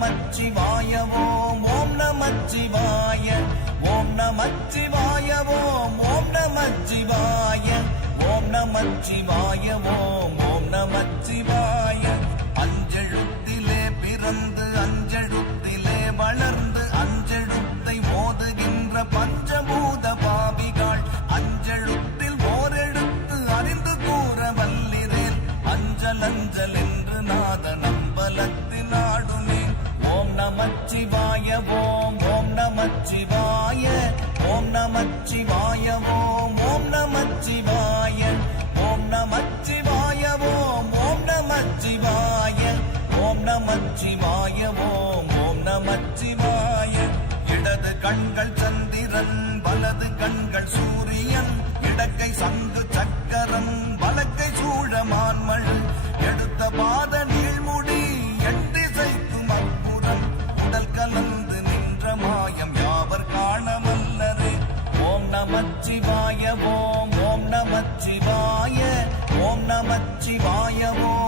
நமச்சிவாய ஓம் ஓம் நமச்சிவாய ஓம் நமச்சிவாய ஓம் ஓம் நமச்சிவாய ஓம் நமச்சிவாய ஓம் ஓம் நமச்சிவாய. அஞ்செழுத்திலே பிறந்து அஞ்செழுத்திலே வளர்ந்து நமச்சிவாய ஓம் ஓம் நமச்சிவாய. இடது கண்கள் சந்திரன் வலது கண்கள் சூரியன். இடக்கை சங்கு சக்கரம் வலக்கை சூழ சூழமான்மழு எடுத்த பாத நீழ்முடி எட்டிசைக்கும் அப்புறம் உடல் கலந்து நின்ற மாயம் யாவர் காண ஓம் நமச்சிவாய ஓம் ஓம் நமச்சிவாய. ஓம் ஓம் ஓம் நமச்சிவாய ஓம்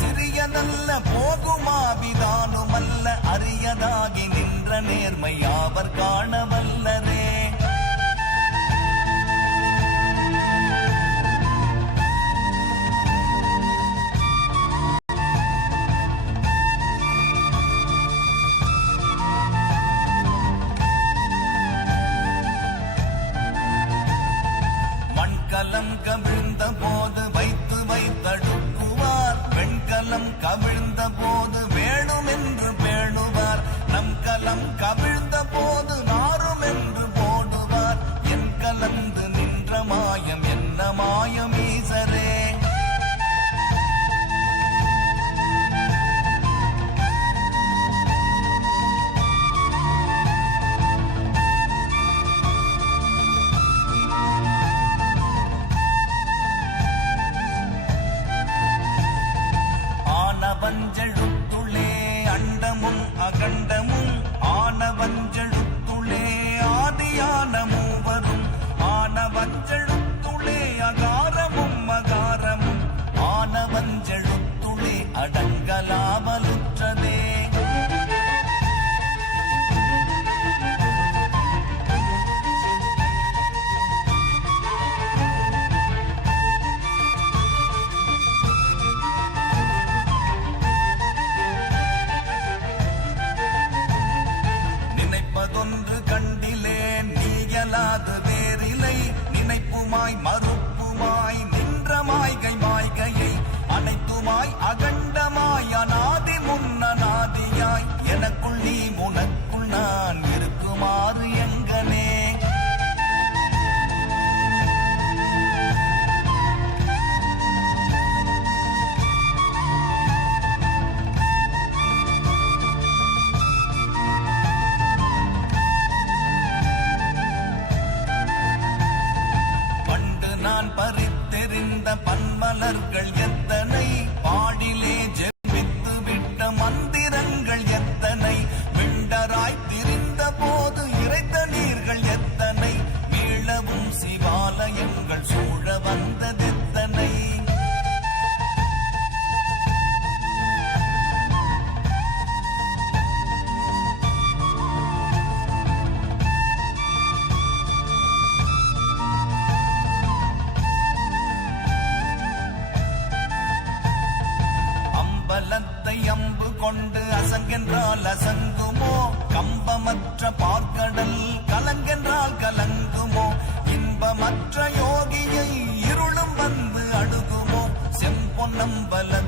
சிறியதல்ல போகுமாவிதானுமல்ல அரியதாகி நின்ற நேர்மை காணவல்லரே கலம் கவிழ்ந்த போல கம்பமற்ற பார்க்கடல் கலங்கென்றால் கலங்குமோ? இன்பமற்ற யோகியை இருளும் வந்து அணுகுமோ? செம்பொன்னம்பலத்துளே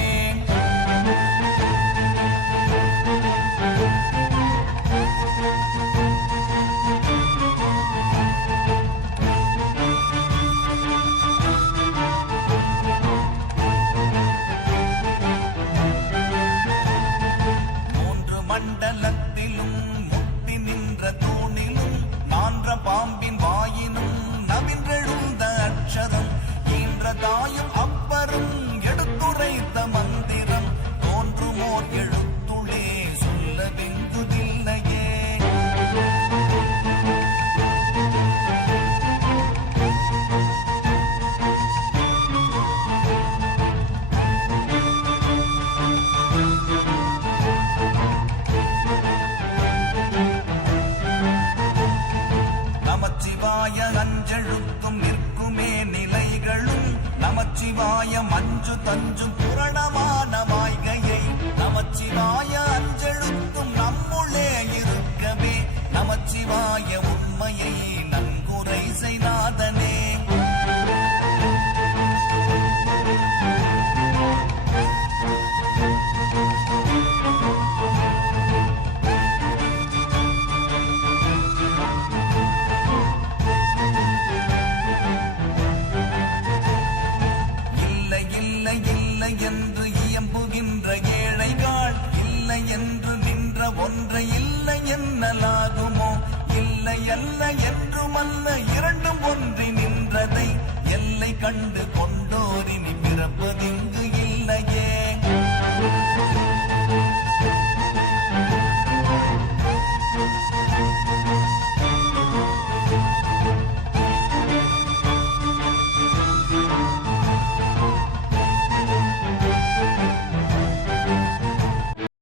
அஞ்செழுத்தும் நிற்குமே நிலைகளும் நமச்சிவாய மஞ்சு தஞ்சும் புரணமா. இல்லை இல்லை என்று இயம்புகின்ற ஏழைகள் இல்லை என்று நின்ற ஒன்றை இல்லை என்னலாகுமோ? இல்லை அல்ல என்றுமல்ல இரண்டும் ஒன்றி நின்றதை எல்லை கண்டு